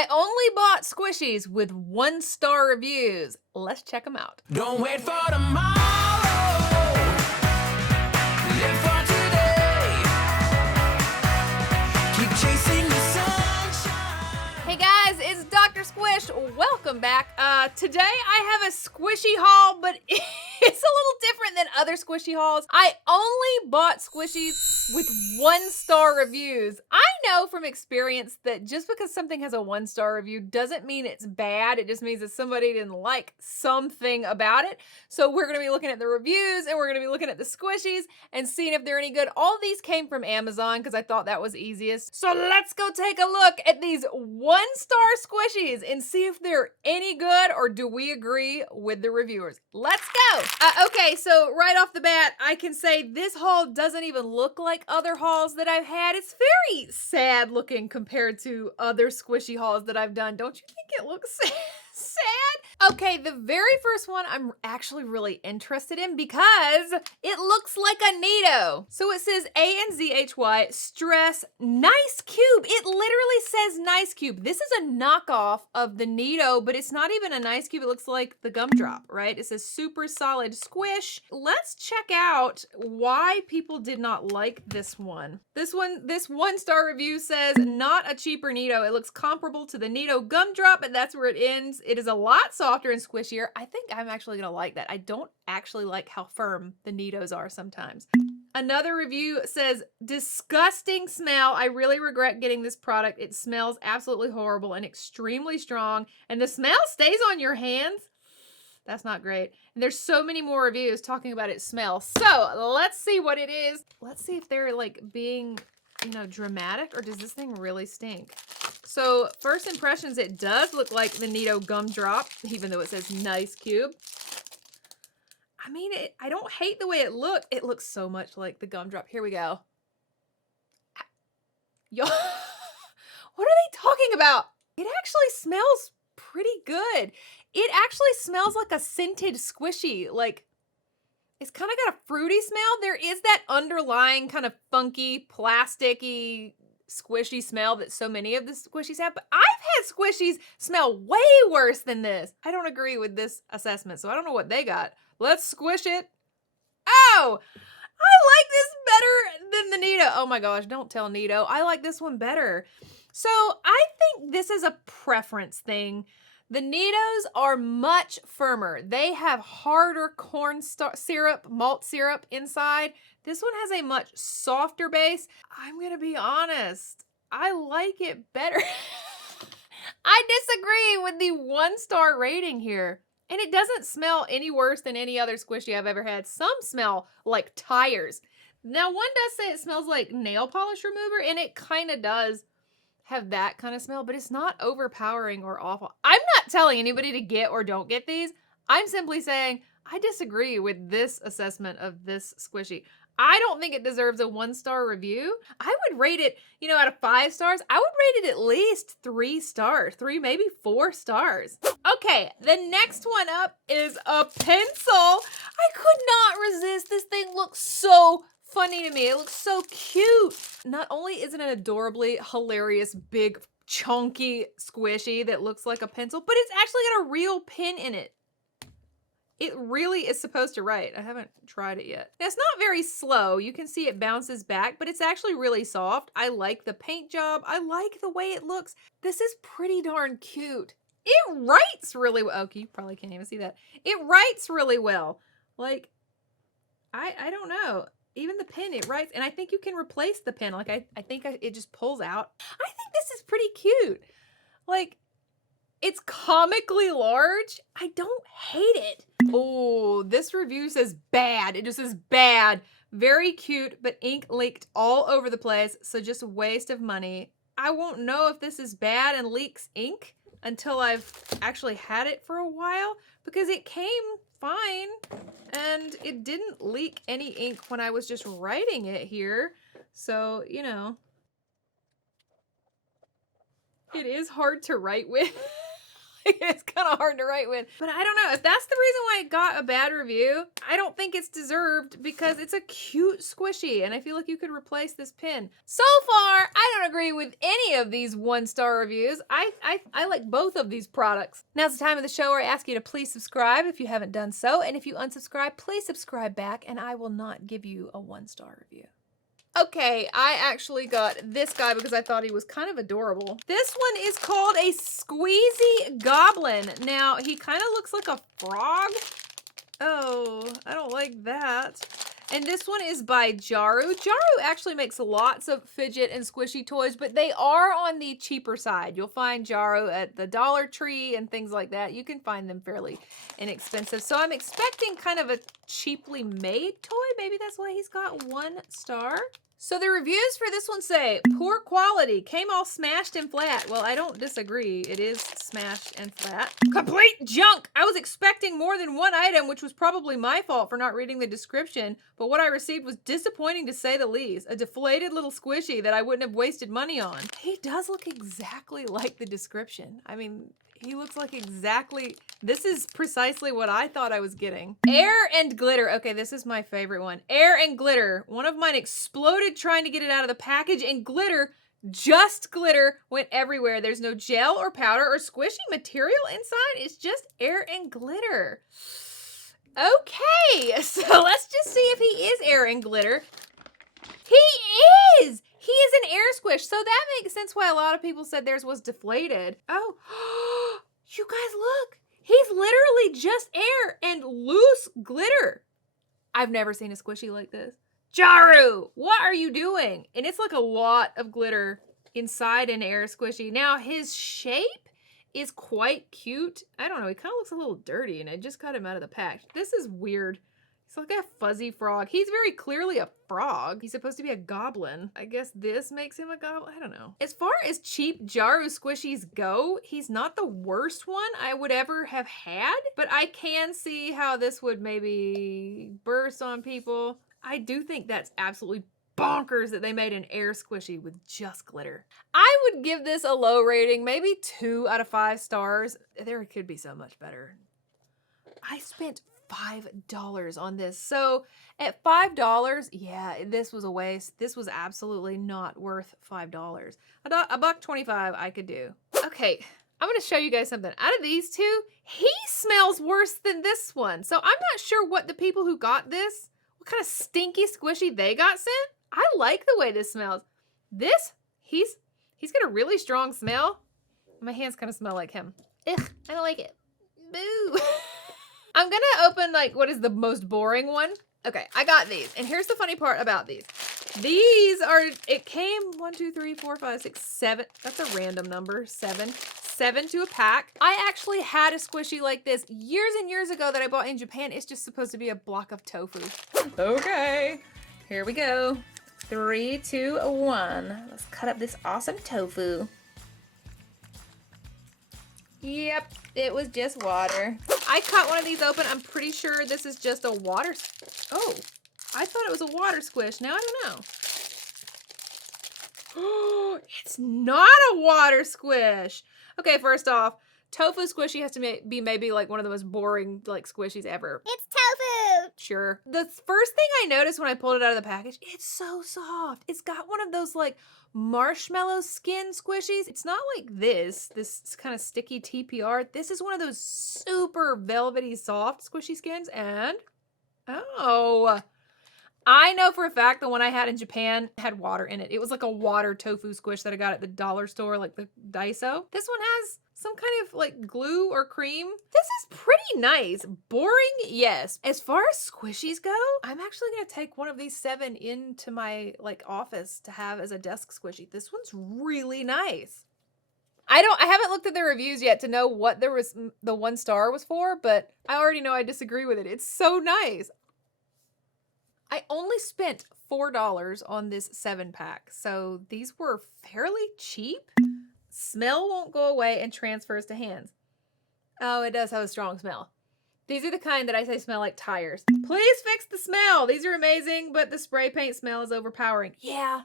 I only bought squishies with 1-star reviews. Let's check them out. Don't wait for tomorrow. Live for today. Keep chasing the sunshine. Hey guys, it's Doctor Squish. Welcome back. Today I have a squishy haul, but it's a little different than other squishy hauls. I only bought squishies with 1-star reviews. I know from experience that just because something has a 1-star review doesn't mean it's bad. It just means that somebody didn't like something about it. So we're going to be looking at the reviews and we're going to be looking at the squishies and seeing if they're any good. All these came from Amazon because I thought that was easiest. So let's go take a look at these 1-star squishies and see if they're any good or do we agree with the reviewers. Let's go. Okay, so right off the bat, I can say this haul doesn't even look like other hauls that I've had. It's very sad looking compared to other squishy hauls that I've done. Don't you think it looks sad? Okay, the very first one I'm actually really interested in because it looks like a Neato. So it says A-N-Z-H-Y stress nice cube. It literally says nice cube. This is a knockoff of the Neato, but it's not even a nice cube. It looks like the gumdrop, right? It says super solid squish. Let's check out why people did not like this one. This 1-star review says not a cheaper Neato. It looks comparable to the Neato gumdrop, and that's where it ends. It is a lot softer and squishier. I think I'm actually gonna like that. I don't actually like how firm the Neatos are sometimes. Another review says, disgusting smell. I really regret getting this product. It smells absolutely horrible and extremely strong, and the smell stays on your hands. That's not great. And there's so many more reviews talking about its smell. So let's see what it is. Let's see if they're like being, dramatic, or does this thing really stink? So first impressions, it does look like the Neato gumdrop, even though it says nice cube. I mean, I don't hate the way it looks. It looks so much like the gumdrop. Here we go. Y'all, what are they talking about? It actually smells pretty good. It actually smells like a scented squishy. Like, it's kind of got a fruity smell. There is that underlying kind of funky, plasticky, squishy smell that so many of the squishies have, but I've had squishies smell way worse than this. I don't agree with this assessment, so I don't know what they got. Let's squish it. Oh, I like this better than the Neato. Oh my gosh, don't tell Neato. I like this one better. So I think this is a preference thing. The Neatos are much firmer. They have harder corn syrup, malt syrup inside. This one has a much softer base. I'm gonna be honest, I like it better. I disagree with the 1-star rating here. And it doesn't smell any worse than any other squishy I've ever had. Some smell like tires. Now, one does say it smells like nail polish remover, and it kind of does have that kind of smell, but it's not overpowering or awful. I'm not telling anybody to get or don't get these. I'm simply saying I disagree with this assessment of this squishy. I don't think it deserves a 1-star review. I would rate it, out of 5 stars, I would rate it at least 3 stars, 3, maybe 4 stars. Okay, the next one up is a pencil. I could not resist. This thing looks so funny to me. It looks so cute. Not only is it an adorably hilarious, big, chunky squishy that looks like a pencil, but it's actually got a real pen in it. It really is supposed to write. I haven't tried it yet. Now, it's not very slow. You can see it bounces back, but it's actually really soft. I like the paint job. I like the way it looks. This is pretty darn cute. It writes really well. Okay, you probably can't even see that. It writes really well. Like, I don't know. Even the pen, it writes, and I think you can replace the pen. Like, I think it just pulls out. I think this is pretty cute. Like, it's comically large. I don't hate it. Oh, this review says bad. It just says bad. Very cute, but ink leaked all over the place, so just a waste of money. I won't know if this is bad and leaks ink until I've actually had it for a while, because it came fine and it didn't leak any ink when I was just writing it here. So, it is hard to write with. It's kind of hard to write with. But I don't know. If that's the reason why it got a bad review, I don't think it's deserved because it's a cute squishy and I feel like you could replace this pin. So far, I don't agree with any of these 1-star reviews. I like both of these products. Now's the time of the show where I ask you to please subscribe if you haven't done so. And if you unsubscribe, please subscribe back and I will not give you a 1-star review. Okay, I actually got this guy because I thought he was kind of adorable. This one is called a squeezy goblin. Now, he kind of looks like a frog. Oh, I don't like that. And this one is by Jaru. Jaru actually makes lots of fidget and squishy toys, but they are on the cheaper side. You'll find Jaru at the Dollar Tree and things like that. You can find them fairly inexpensive. So I'm expecting kind of a cheaply made toy. Maybe that's why he's got 1 star. So the reviews for this one say, poor quality, came all smashed and flat. Well, I don't disagree. It is smashed and flat. Complete junk! I was expecting more than 1 item, which was probably my fault for not reading the description, but what I received was disappointing to say the least. A deflated little squishy that I wouldn't have wasted money on. He does look exactly like the description. I mean, he looks like exactly, this is precisely what I thought I was getting. Air and glitter. Okay, this is my favorite one. Air and glitter. One of mine exploded trying to get it out of the package and glitter, just glitter, went everywhere. There's no gel or powder or squishy material inside. It's just air and glitter. Okay, so let's just see if he is air and glitter. He is! He is an air squish, so that makes sense why a lot of people said theirs was deflated. Oh, you guys look. He's literally just air and loose glitter. I've never seen a squishy like this. Jaru, what are you doing? And it's like a lot of glitter inside an air squishy. Now, his shape is quite cute. I don't know, he kind of looks a little dirty and I just got him out of the pack. This is weird. He's like a fuzzy frog. He's very clearly a frog. He's supposed to be a goblin. I guess this makes him a goblin. I don't know. As far as cheap Jaru squishies go, he's not the worst one I would ever have had, but I can see how this would maybe burst on people. I do think that's absolutely bonkers that they made an air squishy with just glitter. I would give this a low rating, maybe 2 out of 5 stars. There could be so much better. I spent $5 on this. So at $5, yeah, this was a waste. This was absolutely not worth $5. $1.25 I could do. Okay, I'm gonna show you guys something. Out of these two, he smells worse than this one. So I'm not sure what the people who got this, what kind of stinky squishy they got sent. I like the way this smells. This, he's got a really strong smell. My hands kind of smell like him. Ugh, I don't like it. Boo. I'm gonna open like what is the most boring one. Okay, I got these. And here's the funny part about these. These are, it came 1, 2, 3, 4, 5, 6, 7. That's a random number, 7. 7 to a pack. I actually had a squishy like this years and years ago that I bought in Japan. It's just supposed to be a block of tofu. Okay, here we go. 3, 2, 1. Let's cut up this awesome tofu. Yep, it was just water. I cut one of these open. I'm pretty sure this is just a water. Oh, I thought it was a water squish. Now I don't know. Oh, it's not a water squish. Okay, first off, tofu squishy has to be maybe like one of the most boring like squishies ever. It's tofu! Sure. The first thing I noticed when I pulled it out of the package, it's so soft. It's got one of those like marshmallow skin squishies. It's not like this kind of sticky TPR. This is one of those super velvety soft squishy skins and, oh, I know for a fact the one I had in Japan had water in it. It was like a water tofu squish that I got at the dollar store, like the Daiso. This one has some kind of like glue or cream. This is pretty nice. Boring, yes. As far as squishies go, I'm actually gonna take one of these 7 into my like office to have as a desk squishy. This one's really nice. I haven't looked at the reviews yet to know what there was the 1 star was for, but I already know I disagree with it. It's so nice. I only spent $4 on this 7-pack, so these were fairly cheap. Smell won't go away and transfers to hands. Oh, it does have a strong smell. These are the kind that I say smell like tires. Please fix the smell. These are amazing, but the spray paint smell is overpowering. Yeah.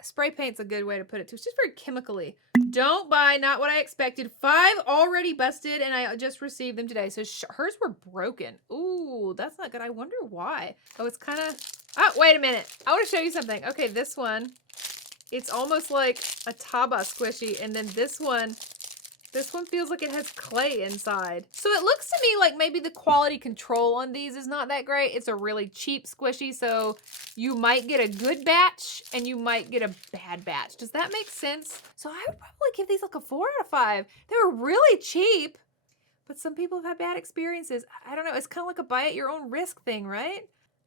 Spray paint's a good way to put it too. It's just very chemically. Don't buy, not what I expected. 5 already busted, and I just received them today. So hers were broken. Ooh, that's not good. I wonder why. Oh, it's kind of... Oh, wait a minute. I want to show you something. Okay, this one. It's almost like a Taba squishy, and then this one feels like it has clay inside. So it looks to me like maybe the quality control on these is not that great. It's a really cheap squishy, so you might get a good batch and you might get a bad batch. Does that make sense? So I would probably give these like a 4 out of 5. They were really cheap, but some people have had bad experiences. I don't know. It's kind of like a buy at your own risk thing, right?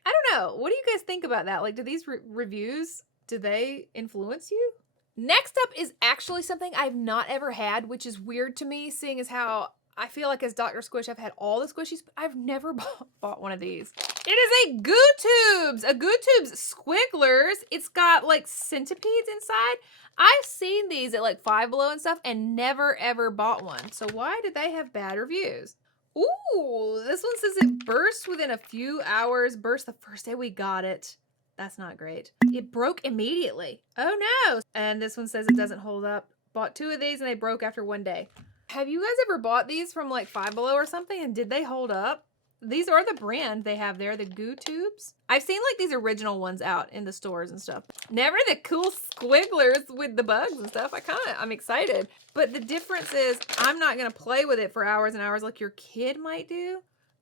I don't know. What do you guys think about that? Like, do these reviews, do they influence you? Next up is actually something I've not ever had, which is weird to me, seeing as how I feel like as Doctor Squish, I've had all the squishies, but I've never bought one of these. It is a Gudetama squigglers. It's got like centipedes inside. I've seen these at like Five Below and stuff and never ever bought one. So why did they have bad reviews? Ooh, this one says it burst within a few hours. Burst the first day we got it. That's not great. It broke immediately. Oh no. And this one says it doesn't hold up. Bought 2 of these and they broke after 1 day. Have you guys ever bought these from like Five Below or something and did they hold up? These are the brand they have there, the Goo Tubes. I've seen like these original ones out in the stores and stuff. Never the cool squigglers with the bugs and stuff. I'm excited. But the difference is I'm not gonna play with it for hours and hours like your kid might do.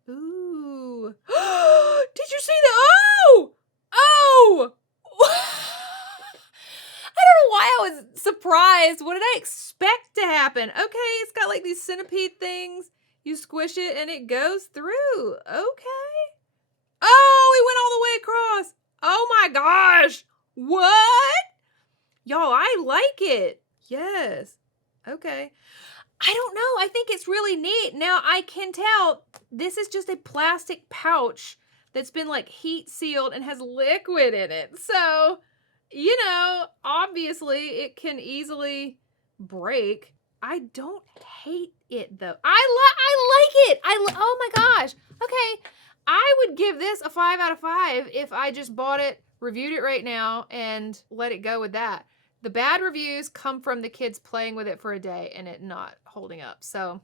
Ooh. Did you see that? Oh! Oh! I don't know why I was surprised. What did I expect to happen? Okay, it's got like these centipede things. You squish it and it goes through. Okay. Oh, it went all the way across. Oh my gosh. What? Y'all, I like it. Yes. Okay. I don't know. I think it's really neat. Now, I can tell this is just a plastic pouch that's been like heat sealed and has liquid in it. So, you know, obviously it can easily break. I don't hate it though. I like it. Oh my gosh. Okay. I would give this a 5 out of 5 if I just bought it, reviewed it right now, and let it go with that. The bad reviews come from the kids playing with it for a day and it not holding up. So,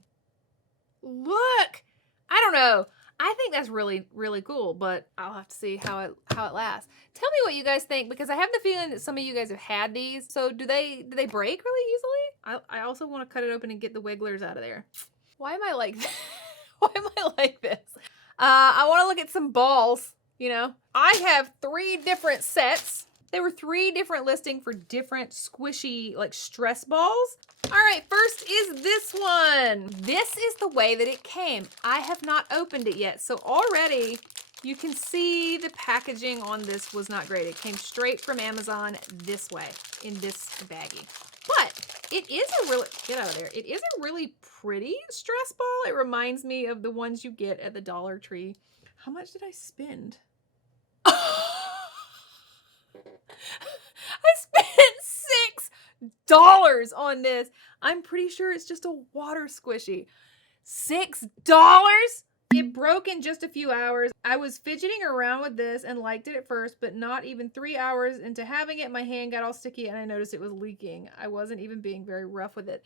look. I don't know. I think that's really, really cool, but I'll have to see how it lasts. Tell me what you guys think, because I have the feeling that some of you guys have had these. So do they break really easily? I also want to cut it open and get the wigglers out of there. Why am I like this? Why am I like this? I want to look at some balls, you know. I have 3 different sets. There were 3 different listings for different squishy, like, stress balls. All right, first is this one. This is the way that it came. I have not opened it yet, so already you can see the packaging on this was not great. It came straight from Amazon this way, in this baggie. But it is a really, get out of there. It is a really pretty stress ball. It reminds me of the ones you get at the Dollar Tree. How much did I spend? I spent $6 on this. I'm pretty sure it's just a water squishy. $6? It broke in just a few hours. I was fidgeting around with this and liked it at first, but not even 3 hours into having it, my hand got all sticky and I noticed it was leaking. I wasn't even being very rough with it.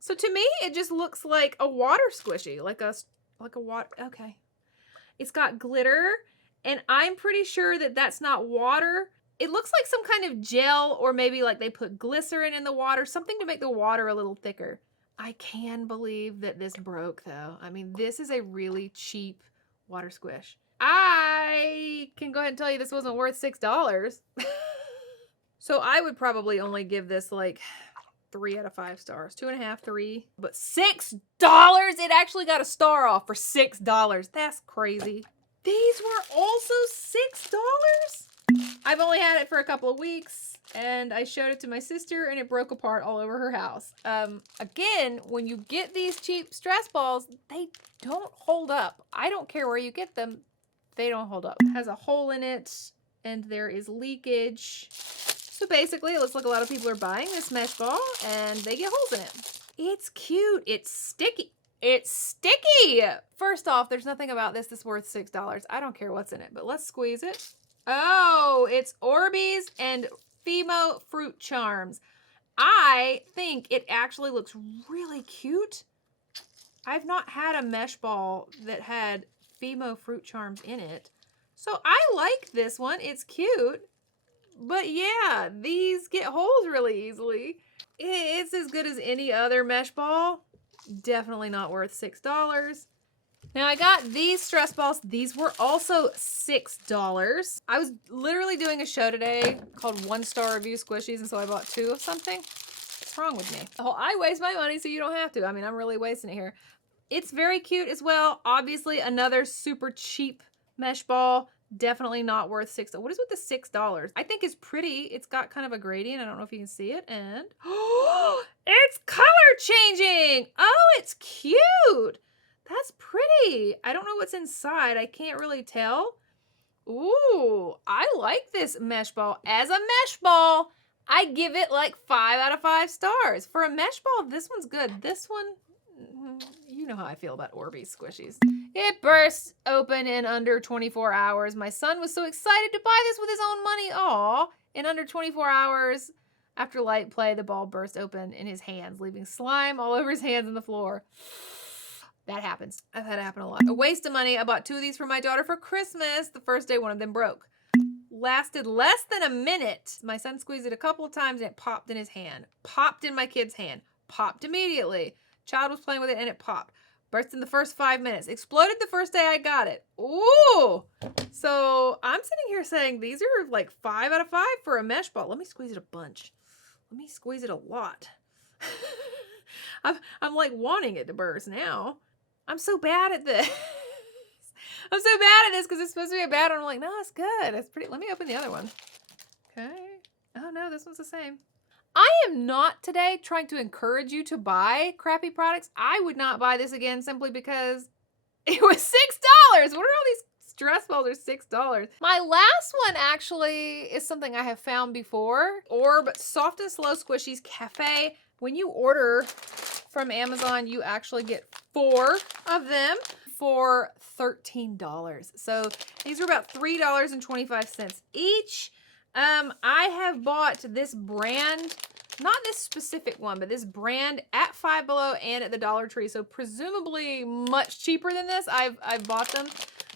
So to me, it just looks like a water squishy, like a water, okay. It's got glitter, and I'm pretty sure that that's not water. It looks like some kind of gel, or maybe like they put glycerin in the water, something to make the water a little thicker. I can believe that this broke though. I mean, this is a really cheap water squish. I can go ahead and tell you this wasn't worth $6. So I would probably only give this like 3 out of 5 stars. 2.5, 3. But $6? It actually got a star off for $6. That's crazy. These were also $6? I've only had it for a couple of weeks, and I showed it to my sister, and it broke apart all over her house. Again, when you get these cheap stress balls, they don't hold up. I don't care where you get them. They don't hold up. It has a hole in it, and there is leakage. So basically, it looks like a lot of people are buying this mesh ball, and they get holes in it. It's cute. It's sticky. It's sticky! First off, there's nothing about this that's worth $6. I don't care what's in it, but let's squeeze it. Oh, it's Orbeez and Fimo Fruit Charms. I think it actually looks really cute. I've not had a mesh ball that had Fimo fruit charms in it. So I like this one. It's cute. But yeah, these get holes really easily. It's as good as any other mesh ball. Definitely not worth $6. Now I got these stress balls. These were also $6. I was literally doing a show today called 1-Star Review Squishies, and so I bought 2 of something. What's wrong with me? Oh, I waste my money so you don't have to. I mean, I'm really wasting it here. It's very cute as well. Obviously, another super cheap mesh ball. Definitely not worth $6. What is with the $6? I think it's pretty. It's got kind of a gradient. I don't know if you can see it. And it's color changing. Oh, it's cute. That's pretty. I don't know what's inside. I can't really tell. Ooh, I like this mesh ball. As a mesh ball, I give it like 5 out of 5 stars. For a mesh ball, this one's good. This one, you know how I feel about Orbeez squishies. It burst open in under 24 hours. My son was so excited to buy this with his own money. Aw, in under 24 hours. After light play, the ball burst open in his hands, leaving slime all over his hands and the floor. That happens. I've had it happen a lot. A waste of money. I bought 2 of these for my daughter for Christmas. The first day, one of them broke. Lasted less than a minute. My son squeezed it a couple of times and it popped in his hand. Popped in my kid's hand. Popped immediately. Child was playing with it and it popped. Burst in the first 5 minutes. Exploded the first day I got it. Ooh! So I'm sitting here saying these are like 5 out of 5 for a mesh ball. Let me squeeze it a bunch. Let me squeeze it a lot. I'm like wanting it to burst now. I'm so bad at this. I'm so bad at this because it's supposed to be a bad one. I'm like, no, it's good. It's pretty. Let me open the other one. Okay. Oh no, this one's the same. I am not today trying to encourage you to buy crappy products. I would not buy this again simply because it was $6. What are all these stress balls are $6? My last one actually is something I have found before. Orb Soft and Slow Squishies Cafe. When you order from Amazon, you actually get 4 of them for $13. So these are about $3.25 each. I have bought this brand, not this specific one, but this brand at Five Below and at the Dollar Tree. So presumably much cheaper than this. I've bought them.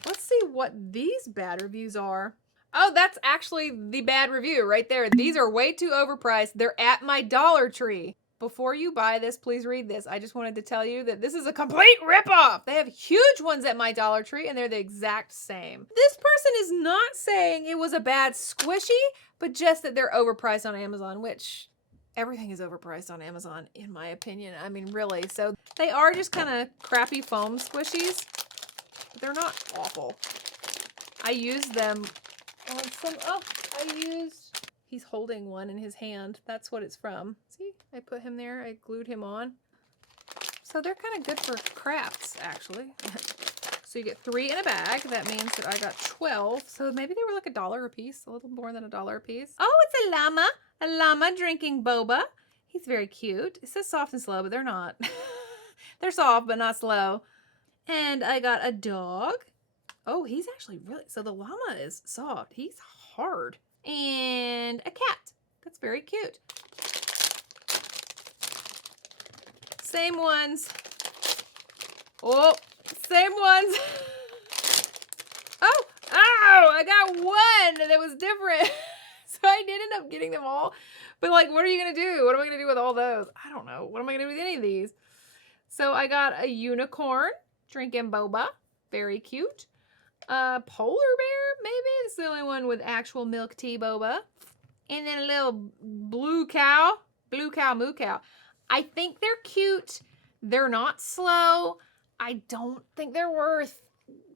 Let's see what these bad reviews are. Oh, that's actually the bad review right there. These are way too overpriced. They're at my Dollar Tree. Before you buy this, please read this. I just wanted to tell you that this is a complete ripoff. They have huge ones at my Dollar Tree and they're the exact same. This person is not saying it was a bad squishy, but just that they're overpriced on Amazon, which everything is overpriced on Amazon, in my opinion. I mean, really. So they are just kind of crappy foam squishies, but they're not awful. I used them on some, he's holding one in his hand. That's what it's from. See, I put him there. I glued him on. So they're kind of good for crafts, actually. So you get 3 in a bag. That means that I got 12. So maybe they were like $1 a piece, a little more than $1 a piece. Oh, it's a llama drinking boba. He's very cute. It says soft and slow, but they're not. They're soft, but not slow. And I got a dog. Oh, he's actually really, so the llama is soft. He's hard. And a cat. That's very cute. Same ones. Oh, same ones. Oh, I got one that was different. So I did end up getting them all. But like, what are you going to do? What am I going to do with all those? I don't know. What am I going to do with any of these? So I got a unicorn drinking boba. Very cute. Polar bear, maybe. It's the only one with actual milk tea boba. And then a little blue cow, moo cow. I think they're cute. They're not slow. I don't think they're worth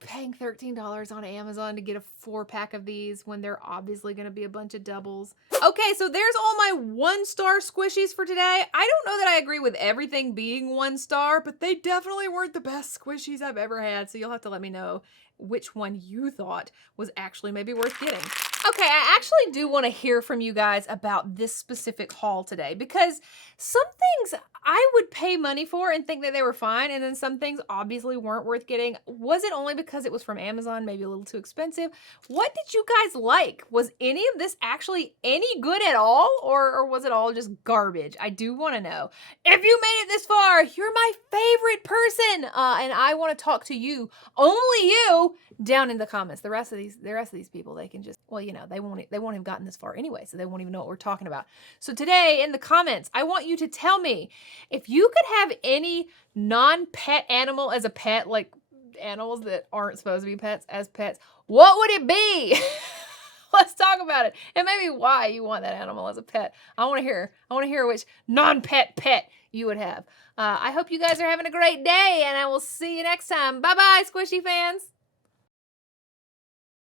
paying $13 on Amazon to get a 4-pack of these when they're obviously going to be a bunch of doubles. Okay, so there's all my 1-star squishies for today. I don't know that I agree with everything being 1 star, but they definitely weren't the best squishies I've ever had. So you'll have to let me know which one you thought was actually maybe worth getting. Okay, I actually do want to hear from you guys about this specific haul today because some things I would pay money for and think that they were fine, and then some things obviously weren't worth getting. Was it only because it was from Amazon, maybe a little too expensive? What did you guys like? Was any of this actually any good at all, or was it all just garbage? I do want to know. If you made it this far, you're my favorite person, and I want to talk to you, only you, down in the comments. The rest of these people, they can just, well, you know, they won't have gotten this far anyway, so they won't even know what we're talking about. So today in the comments, I want you to tell me if you could have any non-pet animal as a pet, like animals that aren't supposed to be pets as pets, what would it be? Let's talk about it. And maybe why you want that animal as a pet. I want to hear which non-pet pet you would have. I hope you guys are having a great day, and I will see you next time. Bye-bye, squishy fans.